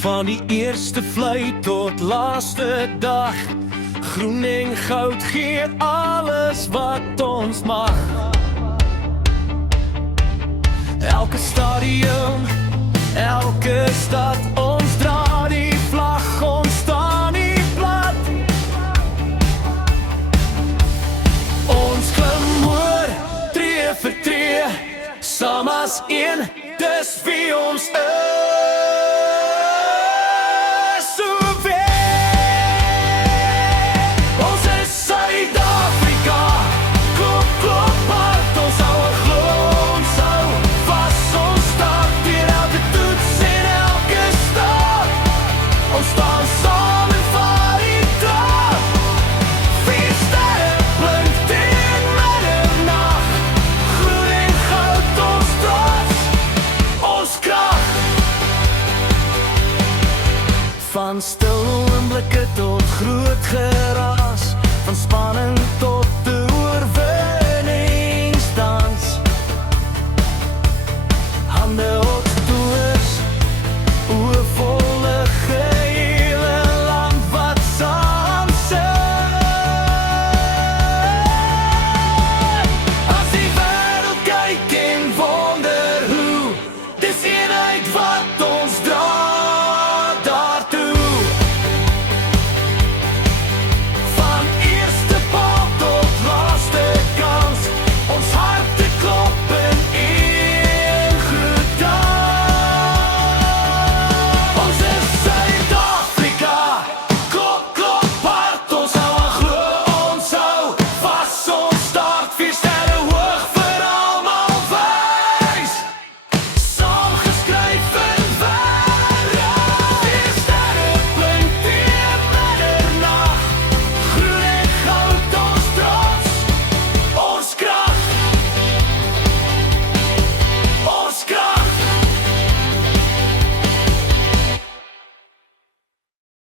Van die eerste vlei tot laaste dag, groen en goud gee alles wat ons mag. Elke stadion, elke stad, ons dra die vlag, ons staan nie plat. Ons klim hoor, tree vir tree, saam as een, dis wie ons is. Van stil oomblikke tot groot geraas, van spanning tot